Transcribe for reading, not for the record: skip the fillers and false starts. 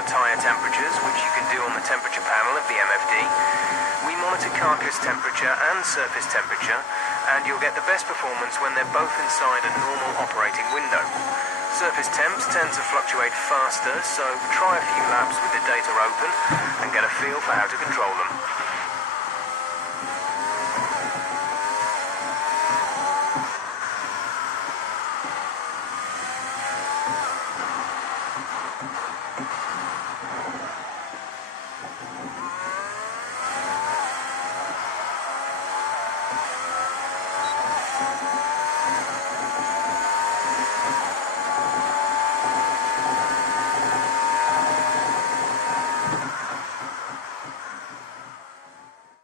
your tyre temperatures, which you can do on the temperature panel of the MFD. We monitor carcass temperature and surface temperature, and you'll get the best performance when they're both inside a normal operating window. Surface temps tend to fluctuate faster, so try a few laps with the data open and get a feel for how to control them.